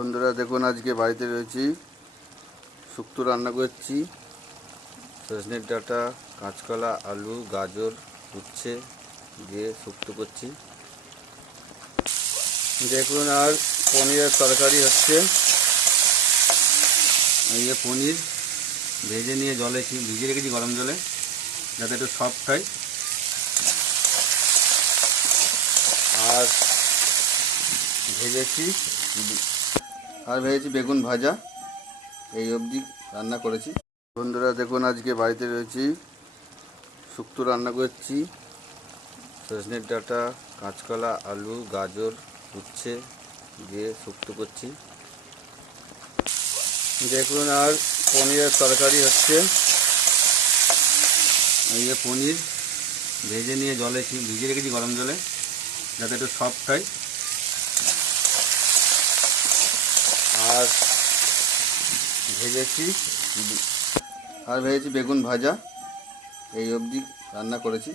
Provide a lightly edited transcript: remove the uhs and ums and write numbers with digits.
বন্ধুরা দেখুন, আজকে বাড়িতে রয়েছি, শুক্তো রান্না করছি। সজনের ডাঁটা, কাঁচকলা, আলু, গাজর, উচ্ছে দিয়ে শুক্তো করছি। দেখুন, আর পনিরের তরকারি হচ্ছে। এই যে পনির ভেজে নিয়ে জলে ভিজিয়ে রেখেছি গরম জলে, যাতে একটু সফট হয়। আর ভেজেছি বেগুন ভাজা। এই অবধি রান্না করেছি। বন্ধুরা দেখুন, আজকে বাড়িতে রয়েছি, শুক্তো রান্না করছি। সজনের ডাঁটা, কাঁচকলা, আলু, গাজর, উচ্ছে দিয়ে শুক্তো করছি। দেখুন, আর পনিরের তরকারি হচ্ছে। এই যে পনির ভেজে নিয়ে জলে ভিজিয়ে রেখেছি গরম জলে, যাতে একটু সফট হয়। আর ভেজেছি বেগুন ভাজা। এই অবধি রান্না করেছি।